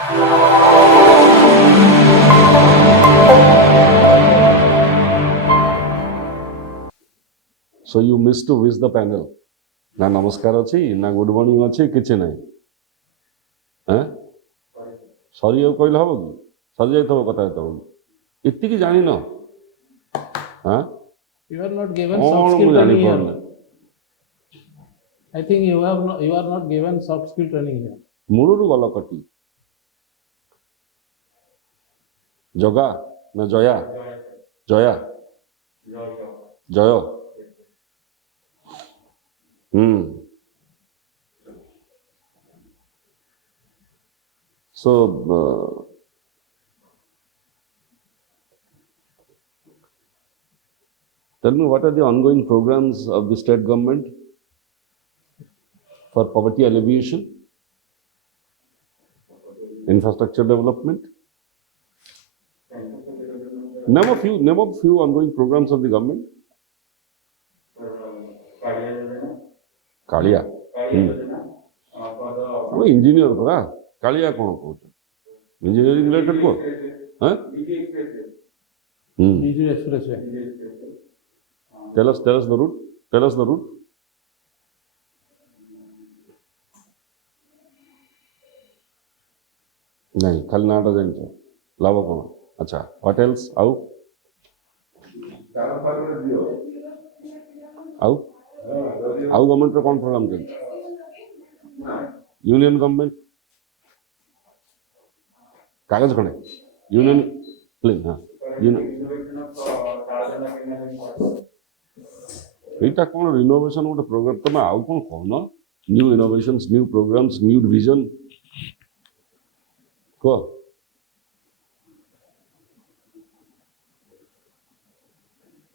So you missed to wish the panel. ना नमस्कार अच्छी ना गुड मॉर्निंग अच्छी किसी ना हाँ सॉरी अब कहले हम कि सरी जाइए कथा इतनी जानी न हाँ You are not given soft कौन skill मुझे जानी training here. पारना I think you are not given soft skill training here. मूलरू गल कटी जगा ना जया जया जय So tell me, what are the ongoing programs of the state government for poverty alleviation, infrastructure development? Name a few ongoing programs of the government. Kalia. I'm engineer, pura. Kalia कौन कहते? Engineering related को? हाँ? BG Expressway. Tell us the route. Tell us the route. नहीं, खाली नाटा जानिଛ लाभ कौन? अच्छा, what else? आउ गवर्नमेंट रो कौन प्रोग्राम चलछि? यूनियन गवर्नमेंट कागज कणे यूनियन प्लेन हाँ एटा कौन रिनोवेशन गोटे प्रोग्राम तुम आउ कौन कहन new innovations new programmes new vision कह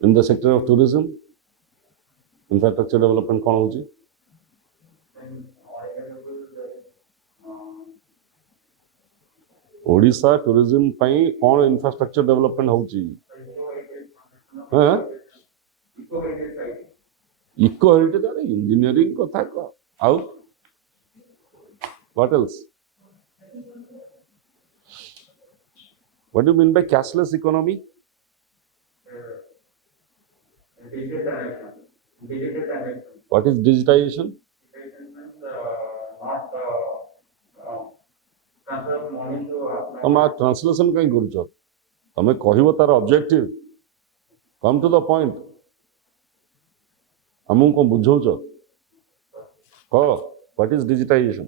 in the sector of tourism infrastructure development कौन होची? ओडिशा टूरिज्म पई कौन इंफ्रास्ट्रक्चर डेवलपमेंट होची? हाँ इको हेरिटेज अरे इंजीनियरिंग कथा को आउ what else? What do you mean by cashless economy? What is digitization? तुम ट्रांसलेशन कहीं करुच तुम कह तार objective come to the point आमको कौन बुझौच कह what is digitization?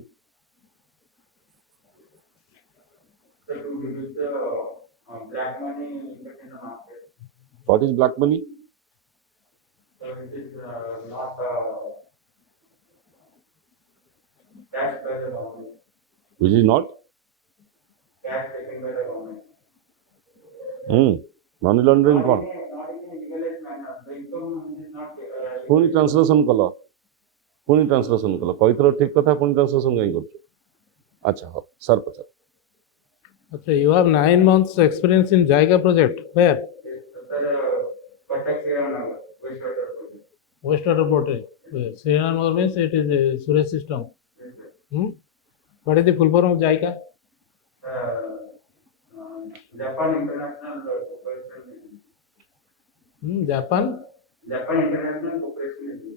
What is black money? So it is not taxed by the government. Which is not Tax taken by the government. Money laundering कौन? Not in a legalized manner. The income is not. पुणी translation कल कही ठीक कथा पुणी translation कहीं कर? अच्छा हाँ sir Pachar. Okay, you have 9 months experience in JICA project. Where? Kotak Sriranagar, wastewater project. Wastewater project. Sriranagar means it is a sewage system. Yes, What is the full form of JICA? Japan International Cooperation. Japan International Cooperation Agency.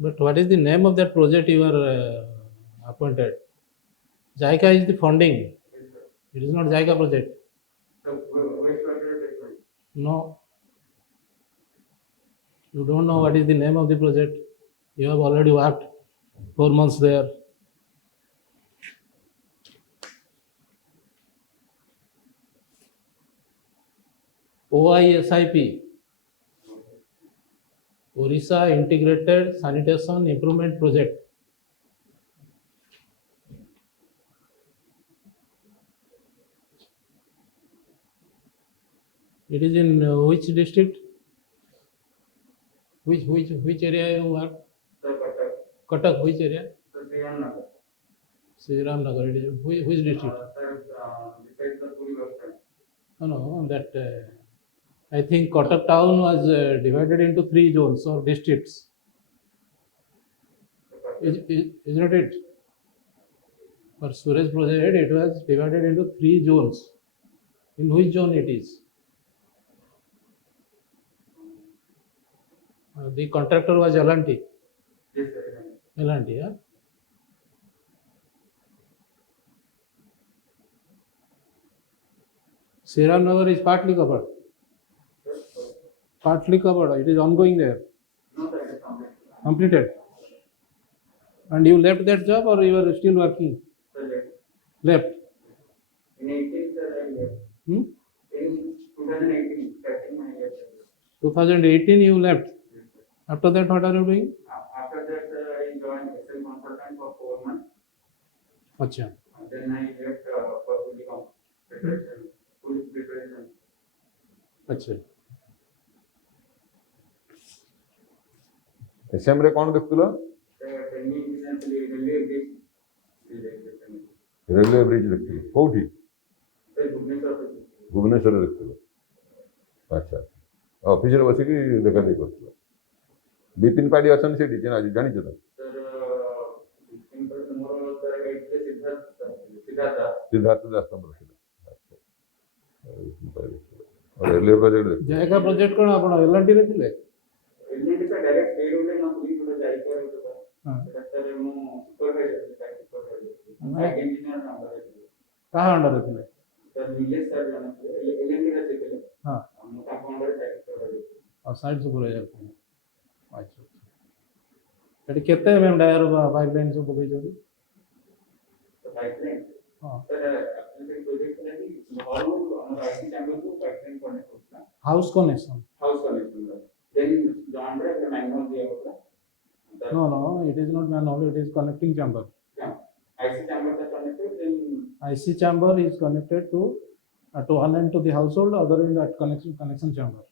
But what is the name of that project you are appointed? JICA is the funding. Yes, sir. It is not JICA project. So wastewater treatment. No. You don't know what is the name of the project. You have already worked 4 months there. OISIP. Orissa Integrated Sanitation Improvement Project. It is in which district? Which area you work? Sir, Kotak. Cuttack, which area? So Sriranagar. Sriram Nagar. It is which district? Sir, besides the Puri bus stand. No, that I think Cuttack town was divided into 3 zones or districts. Is not it? For Suraj project, it was divided into 3 zones. In which zone it is? The contractor was L&T. Yes, sir. L&T, yeah? Sriram Nagar is partly covered. Partly covered. It is ongoing there. No, sir, it is complete. Completed. And you left that job or you are still working? Sir, yes. Left. In 18, sir, I left. Hmm? In 2018, starting my year. 2018 you left. Yes, sir. After that, what are you doing? After that, sir, I joined SL consultant for 4 months. Acha. And then I left for Telecom preparation, police preparation. Acha. ଏସ୍ଏମ୍ରେ କ'ଣ ଦେଖୁଥିଲ? Training recently, railway bridge. Railway bridge ଦେଖୁଥିଲ କୋଉଠି? Sir, Bhubaneswar. ଭୁବନେଶ୍ୱରରେ ଦେଖୁଥିଲ। ଆଚ୍ଛା ଅଫିସରେ ବସିକି ଦେଖା ଦେଖି କରୁଥିଲ। ବିପିନ ପାଢ଼ୀ ଅଛନ୍ତି ସେଠି ଜାଣିଛ ତ? Sir, ମୋର sir ହେଇଥିଲେ ସିଦ୍ଧାର୍ଥ ଦାସ। ସିଦ୍ଧାର୍ଥ ଦାସ ତମର ଥିଲା। ରେଲୱେ ପ୍ରୋଜେକ୍ଟ ଦେଖୁଥିଲ। ଜାୟକା ପ୍ରୋଜେକ୍ଟ କ'ଣ ଆପଣ L&T ରେ ଥିଲେ? ଏମିତି sir direct payroll ରେ ନଥିଲି, ଗୋଟେ ଯାଇକି ରହିଥିଲା। ହଁ। ସେଟା sir ମୁଁ supervisor ଥିଲି, site supervisor ଥିଲି। ହଁ। Site engineer under ଥିଲି। କାହା ଅଣ୍ଡରରେ ଥିଲେ? Sir, ନିଲେଶ sir ଜଣେ ଥିଲେ, L&T ରେ ସେ ଥିଲେ। ହଁ। ମୁଁ ତାଙ୍କ under site supervisor ଥିଲି। ଆଉ ସାଇଟ୍ ସୁପରଭାଇଜର ଥିଲେ। ଆଚ୍ଛା। ସେଠି କେତେ ଡାୟର ପାଇପ୍ ଲାଇନ୍ ସବୁ ପକେଇଛନ୍ତି? ତ pipeline, ହଁ। sir, actually ସେ project ଥିଲା କି ଘରୁ ଆମର IT ଚାମ୍ବରକୁ pipeline connect କରୁଥିଲା। House connection? House connection ର। Then joint ରେ ଗୋଟେ manual ଦିଆ ହଉଥିଲା। No, it is not manual, it is connecting chamber. Yeah. IC chamber ଟା connected, then IC chamber is connected to one end to the household, other end at connection chamber.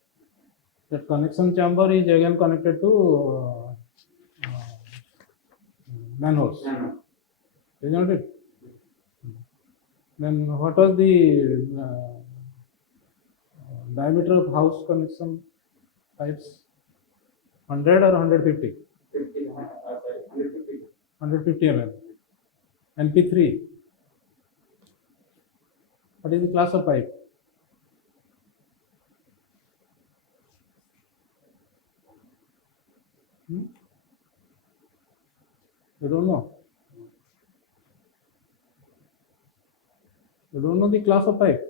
That connection chamber is again connected to manholes. manual. Is not it? Then what was the diameter of house connection pipes? 100 or 150? 50, sorry, 150. 150 mm. NP3. What is the class of pipe? You don't know? You don't know the class of pipe?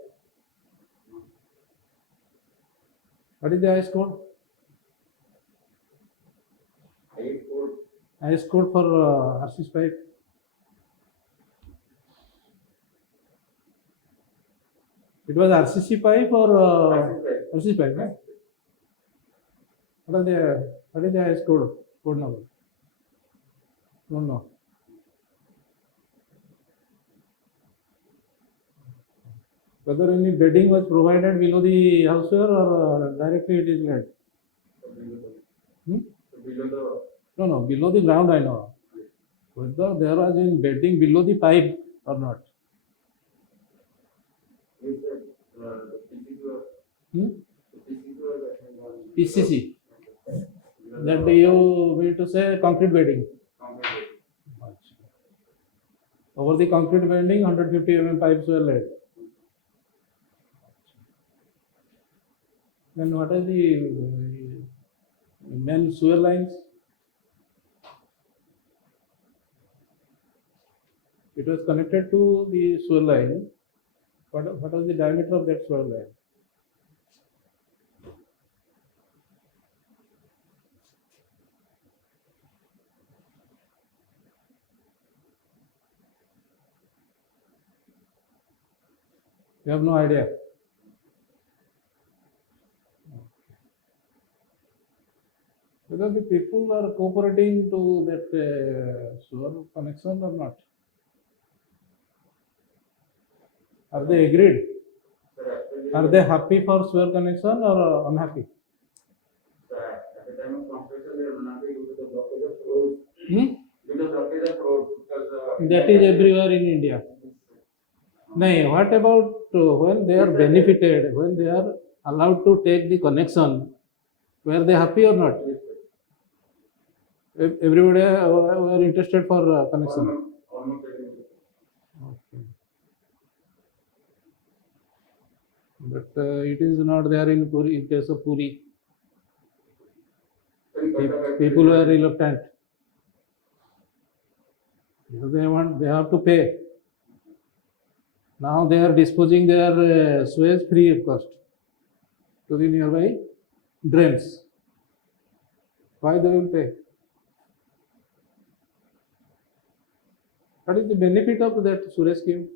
What is the IS code? IS code, IS code for RCS pipe. It was RCC pipe or RCC pipe, right? What is the IS code? Code number? Don't know. Whether any bedding was provided below the house wall or directly it is laid? below the, No, below the ground I know. Whether there was any bedding below the pipe or not. yes, sir, the Hmm? PCC. PCC. That you mean to say concrete bedding. Over the concrete bedding, 150 mm pipes were laid. Then what are the main sewer lines? It was connected to the sewer line. What was the diameter of that sewer line? You have no idea. Whether the people are cooperating to that sewer connection or not? Are they agreed? Are they happy for sewer connection or unhappy? At the time of construction, they are not due to the blockage of roads. Hmm? Due to blockage of roads, because That is everywhere in India. No, what about when they are benefited, when they are allowed to take the connection, were they happy or not? Everybody were interested for connection. Almost everyone. Okay. But it is not there in Puri, in case of Puri. People were reluctant. Because they have to pay. Now they are disposing their sewage free of cost to the nearby drains. Why they will pay? What is the benefit of that sewage scheme?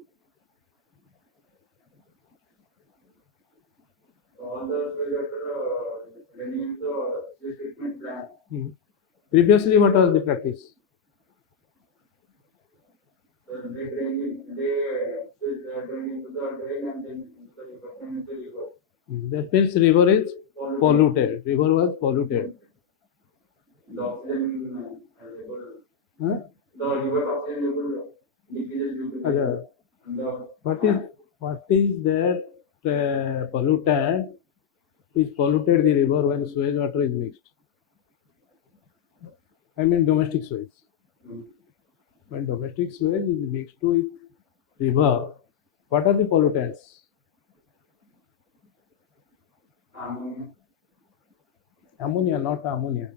All the sewage water running into the sewage treatment plant. Previously, what was the practice? So they drain into the drain and then into the river, and into the river. That means river is polluted. River was polluted. The oxygen level, Huh? the river oxygen level decreases due to Acha. and the What is that pollutant which polluted the river when sewage water is mixed? I mean domestic sewage. When domestic sewage is mixed with river, what are the pollutants? ammonia. Ammonia, not ammonia.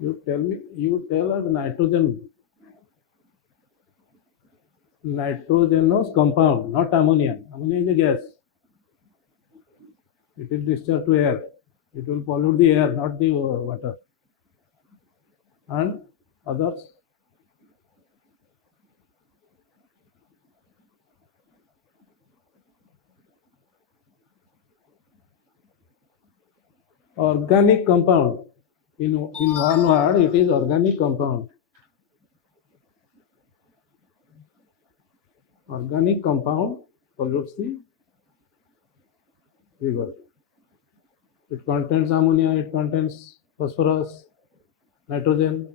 You tell us nitrogen. Nitrogenous compound, not ammonia. Ammonia is a gas. It will discharge to air. It will pollute the air, not the water. And others? Organic compound. In one word, it is organic compound. Organic compound pollutes the river. It contains ammonia, it contains phosphorus, nitrogen.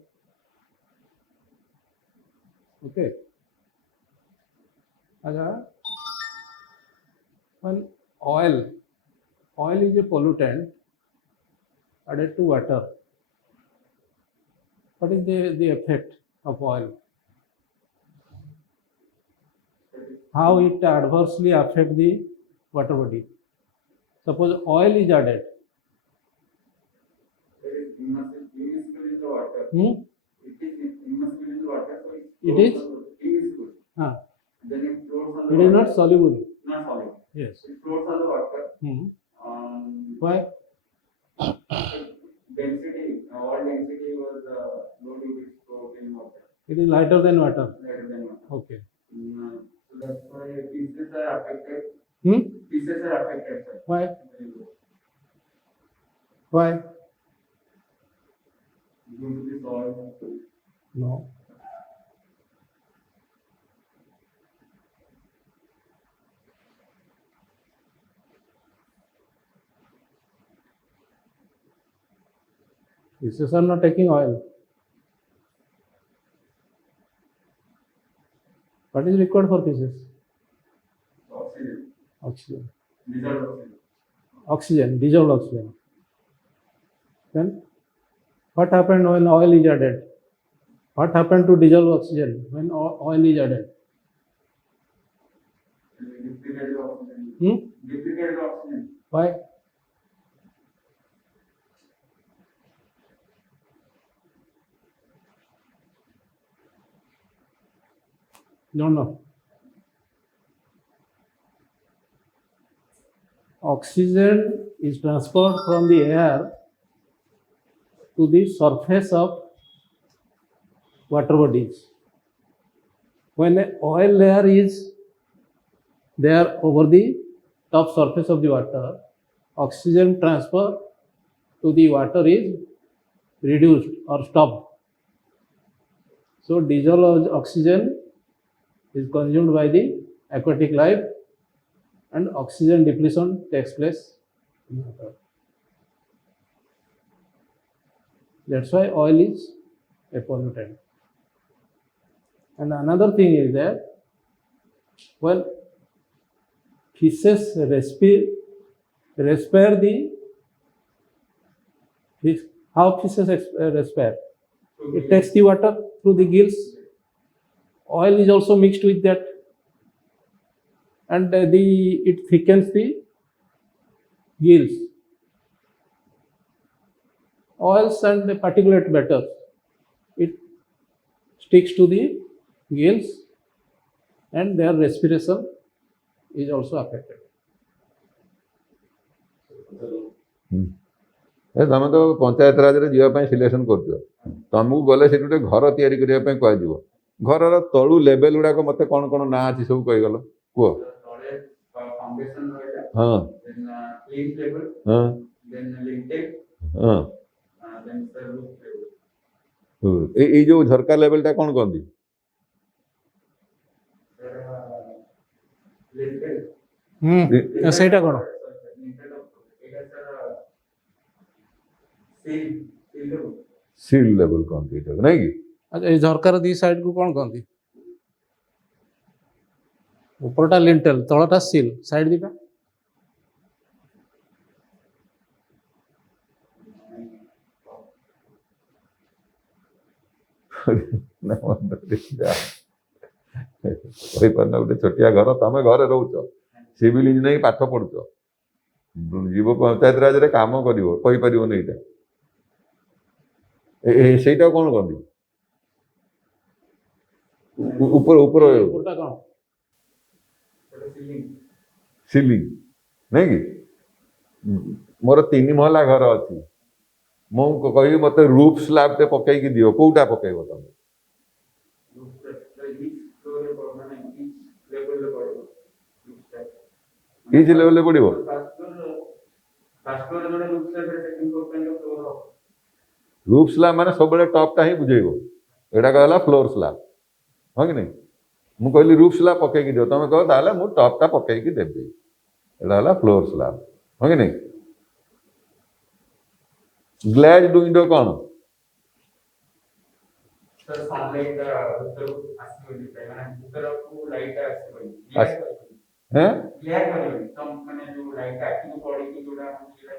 Okay. Acha, when oil is a pollutant added to water. What is the effect of oil? How it adversely affect the water body? Suppose oil is added. It is immiscible in the water. It is immiscible in the water, so It is? immiscible. Huh. Then it floats on the It water. is not soluble. Not solid. Yes. It floats on the water. Why? Density, oil density was low to its float in water, It is lighter than water. rather than water. Okay. So that's why pieces are affected. Hmm? Pieces are affected, sir. Why? Why? Due to this oil. No. Fishes are not taking oil. What is required for fishes? Oxygen. Oxygen. Dissolved oxygen. Oxygen, dissolved oxygen. Then what happened when oil is added? What happened to dissolved oxygen when oil is added? Duplicated oxygen. Hmm? Duplicated oxygen. Why? Don't know. Oxygen is transferred from the air to the surface of water bodies. When an oil layer is there over the top surface of the water, oxygen transfer to the water is reduced or stopped. So dissolved oxygen is consumed by the aquatic life and oxygen depletion takes place in water. That's why oil is a pollutant. And another thing is that when fishes respire the How fishes respire? It takes the water through the gills. Oil is also mixed with that, and it thickens the gills. Oils and the particulate matter, it sticks to the gills, and their respiration is also affected. ଏ ତମେ ତ ପଞ୍ଚାୟତ ରାଜରେ ଯିବା ପାଇଁ selection କରୁଛ, ତମକୁ ଗଲେ ସେଠି ଗୋଟେ ଘର ତିଆରି କରିବା ପାଇଁ କୁହାଯିବ। ଘରର ତଳୁ ଲେଭେଲ ଗୁଡାକ ମତେ କ'ଣ କ'ଣ ନାଁ ଅଛି ସବୁ କହିଗଲ କୁହ। ତଳେ ଫାଉଣ୍ଡେସନ ରହିଲା, ହଁ then plate level, ହଁ then lintel, ହଁ then the roof level. ଏଇ ଯୋଉ ଝରକା ଲେଭେଲଟା କ'ଣ କହନ୍ତି? Lintel. ସେଇଟା କ'ଣ? Lintel of ଏଇଟା sir seal level. Seal level କହନ୍ତି ଏଇଟାକୁ, ନାଇଁ କି? ଆଚ୍ଛା, ଏଇ ଝରକାର ଦି ସାଇଡ୍ କୁ କ'ଣ କହନ୍ତି? ଉପରଟା ଲିଣ୍ଟେଲ, ତଳଟା ସିଲ୍, ସାଇଡ୍ ଦିଟା କହିପାରୁନ, ଗୋଟେ ଛୋଟିଆ ଘର, ତମେ ଘରେ ରହୁଛ, ସିଭିଲ ଇଞ୍ଜିନିୟରିଂ ପାଠ ପଢୁଛ, ଯିବ ପଞ୍ଚାୟତ ରାଜରେ କାମ କରିବ, କହିପାରିବନି ଏଇଟା। ସେଇଟା କ'ଣ କହନ୍ତି? ଉପର ଉପର ଉପରଟା କ'ଣ? Ceiling. ସିଲିଂ, ନାଇଁ କି? ମୋର 3 ମହଲା ଘର ଅଛି, ମୁଁ କହିବି ମତେ ରୁଫ୍ ସ୍ଲାବଟେ ପକେଇକି ଦିଅ, କୋଉଟା ପକେଇବ ତମେ? ଇଚ୍ ଲେଭେଲରେ ପଡ଼ିବ। ରୁଫ୍ ସ୍ଲାବ ମାନେ ସବୁବେଳେ ଟପ୍ଟା ହିଁ ବୁଝେଇବ, ଏଇଟା କହିଲା ଫ୍ଲୋର ସ୍ଲାବ, ହଁ କି ନାଇଁ? ମୁଁ କହିଲି ରୁଫ୍ ସ୍ଲାବ ପକେଇକି ଦିଅ, ତମେ କହିବ ତାହେଲେ ମୁଁ ଟପ୍ଟା ପକେଇକି ଦେବି, ଏଇଟା ହେଲା ଫ୍ଲୋର ସ୍ଲାବ, ହଁ କି ନାଇଁ? ଗ୍ଲାଜ୍ ୱିଣ୍ଡୋ କ'ଣ?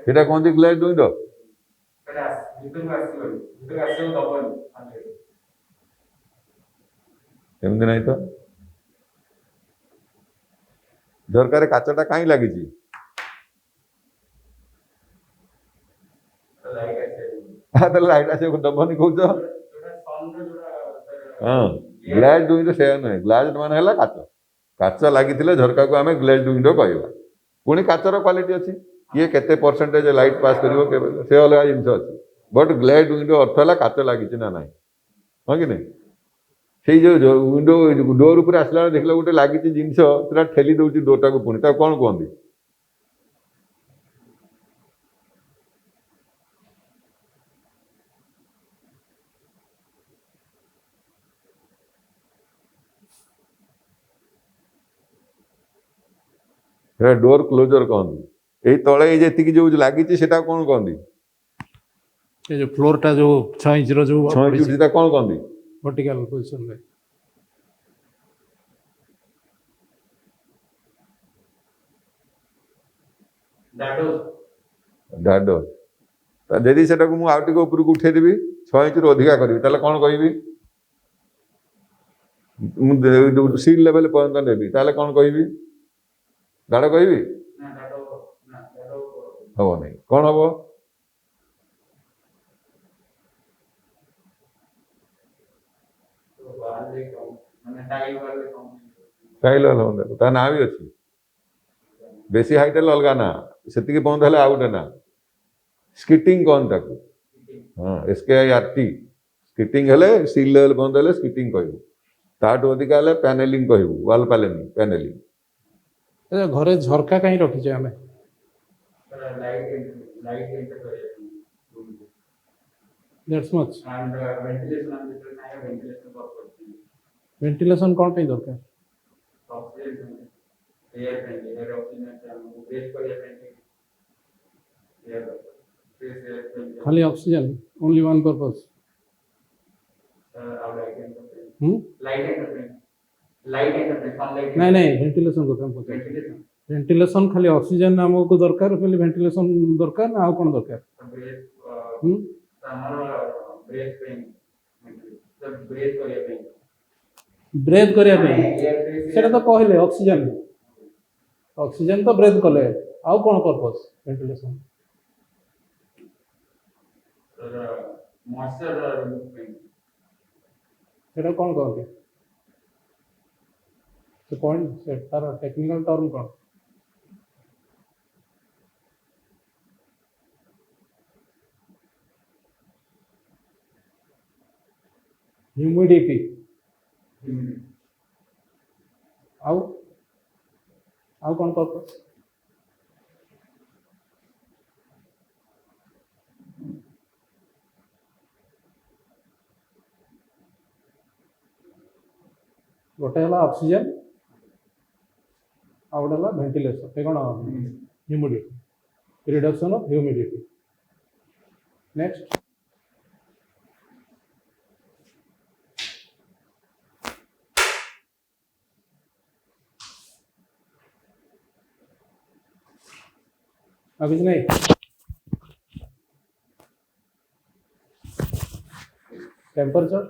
ସେଟା କହନ୍ତି ଗ୍ଲାଜ୍ ୱିଣ୍ଡୋ। ଏମିତି ନାହିଁ ତ। ଝରକାରେ କାଚଟା କାହିଁ ଲାଗିଛି? ତାହେଲେ ଲାଇଟ୍ ଆସିବାକୁ ଦବନି କହୁଛ? ହଁ, ଗ୍ଲାଜ୍ ୱିଣ୍ଡୋ ସେୟା ନୁହେଁ, ଗ୍ଲାଜ୍ ମାନେ ହେଲା କାଚ, କାଚ ଲାଗିଥିଲେ ଝରକାକୁ ଆମେ ଗ୍ଲାଜ୍ ୱିଣ୍ଡୋ କହିବା। ପୁଣି କାଚର କ୍ୱାଲିଟି ଅଛି, କିଏ କେତେ ପରସେଣ୍ଟେଜ ଲାଇଟ୍ ପାସ୍ କରିବ, ସେ ଅଲଗା ଜିନିଷ ଅଛି, ବଟ୍ ଗ୍ଲାଜ୍ ୱିଣ୍ଡୋ ଅର୍ଥ ହେଲା କାଚ ଲାଗିଛି ନା ନାହିଁ, ହଁ କି ନାଇଁ? ସେଇ ଯୋଉ ୱିଣ୍ଡୋ ଡୋର ଉପରେ ଆସିଲା ବେଳେ ଦେଖିଲା ଗୋଟେ ଲାଗିଛି ଜିନିଷ, ସେଟା ଠେଲି ଦଉଛି ଡୋରଟାକୁ, ପୁଣି ତାକୁ କ'ଣ କୁହନ୍ତି? ସେଟା ଡୋର କ୍ଲୋଜର କହନ୍ତି। ଏଇ ତଳେ ଏଇ ଯେତିକି ଯୋଉ ଲାଗିଛି ସେଟା କ'ଣ କହନ୍ତି? ଏ ଯୋଉ ଫ୍ଲୋରଟା ଯୋଉ 6 ଇଞ୍ଚର ଯୋଉ 6 ଇଞ୍ଚ ସେଟା କ'ଣ କହନ୍ତି? ଭର୍ଟିକାଲ ପୋଜିସନରେ ଡାଡ। ଯଦି ସେଟାକୁ ମୁଁ ଆଉ ଟିକେ ଉପରକୁ ଉଠେଇଦେବି, 6 ଇଞ୍ଚରୁ ଅଧିକା କରିବି, ତାହେଲେ କ'ଣ କହିବି? ମୁଁ ସିଲ୍ ଲେଭେଲ ପର୍ଯ୍ୟନ୍ତ ନେବି, ତାହେଲେ କ'ଣ କହିବି? ଗାଢ଼ କହିବି? ହବ ନାହିଁ, କ'ଣ ହବ? ଟାଇଲ୍ ୱାଲ୍ ହୁଅନ୍ତା, ତା ନାଁ ବି ଅଛି, ବେଶୀ ହାଇଟ୍ ହେଲେ ଅଲଗା ନା, ସେତିକି ବନ୍ଦ ହେଲେ ଆଉ ଗୋଟେ ନା, ସ୍କିଟିଂ କହନ୍ତି ତାକୁ। ହଁ, SKIRT, ସ୍କିଟିଂ ହେଲେ ସିଲ୍ ଲେଭେଲ ବନ୍ଦ ହେଲେ ସ୍କିଟିଂ କହିବୁ, ତାଠୁ ଅଧିକା ହେଲେ ପ୍ୟାନେଲିଂ କହିବୁ, ୱାଲ୍ ପ୍ୟାନେଲିଂ। ଘରେ ଝରକା କାହିଁ ରଖିଛେ ଆମେ? That's much. Ventilation କ'ଣ ପାଇଁ ଦରକାର? ଖାଲି ଅକ୍ସିଜେନ, only one purpose. ନାଇଁ ନାଇଁ, ଭେଣ୍ଟିଲେସନ କଥା ମୁଁ ପଚାରୁଛି। ଭେଣ୍ଟିଲେସନ ଖାଲି ଅକ୍ସିଜେନ ଆମକୁ ଦରକାର, ଖାଲି ଭେଣ୍ଟିଲେସନ ଦରକାର ନା ଆଉ କ'ଣ ଦରକାର? ଆମର ବ୍ରେଥ୍ ପାଇଁ ବ୍ରେଥ୍ କରିବା ପାଇଁ ବ୍ରେଥ୍ କରିବା ପାଇଁ ଏୟାର ସେଇଟା ତ କହିଲେ ଅକ୍ସିଜେନ୍ ଅକ୍ସିଜେନ୍ ତ ବ୍ରେଥ୍ କଲେ ଆଉ କ'ଣ ପର୍ପସ୍ ଭେଣ୍ଟିଲେସନ୍ ମଏଶ୍ଚର ରିମୁଭ୍ ପାଇଁ ସେଇଟା କ'ଣ କହନ୍ତି ସେ ପଏଣ୍ଟ ସେ ତାର ଟେକ୍ନିକାଲ ଟର୍ମ କ'ଣ ହ୍ୟୁମିଡିଟି ଆଉ କ'ଣ ପର୍ପସ୍ ଗୋଟେ ହେଲା ଅକ୍ସିଜେନ୍ ଆଉ ଗୋଟେ ହେଲା ଭେଣ୍ଟିଲେସନ୍ ଏ କ'ଣ humidity reduction of humidity next ଆଉ କିଛି ନାହିଁ ଟେମ୍ପରେଚର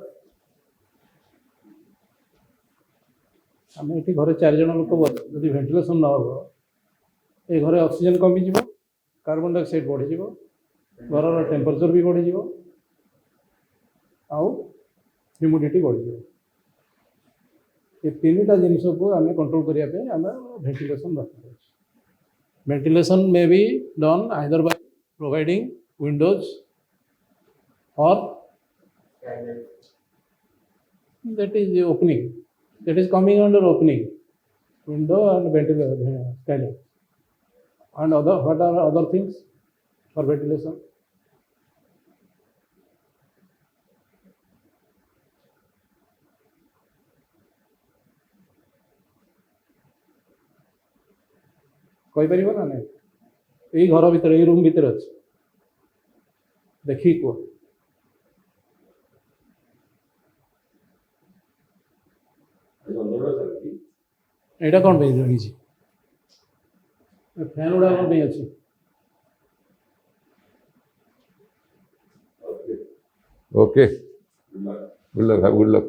ଆମେ ଏଠି ଘରେ 4 ଜଣ ଲୋକ ଯଦି ଭେଣ୍ଟିଲେସନ୍ ନ ହେବ ଏ ଘରେ ଅକ୍ସିଜେନ୍ କମିଯିବ କାର୍ବନ ଡାଇଅକ୍ସାଇଡ୍ ବଢ଼ିଯିବ ଘରର ଟେମ୍ପରେଚର ବି ବଢ଼ିଯିବ ଆଉ ହ୍ୟୁମିଡିଟି ବଢ଼ିଯିବ ଏ ତିନିଟା ଜିନିଷକୁ ଆମେ କଣ୍ଟ୍ରୋଲ କରିବା ପାଇଁ ଆମେ ଭେଣ୍ଟିଲେସନ୍ ଦରକାର ଅଛି ventilation may be done either by providing windows or that is opening that is coming under opening window and ventilation skylight and what are other things for ventilation କହିପାରିବ ନା ନାହିଁ ଏଇ ଘର ଭିତରେ ଏଇ ରୁମ୍ ଭିତରେ ଅଛି ଦେଖିକି କୁହ ଏଇଟା କ'ଣ ପାଇଁ ଲାଗିଛି ଫ୍ୟାନ୍ ଗୁଡ଼ା କ'ଣ ପାଇଁ ଅଛି okay good luck good luck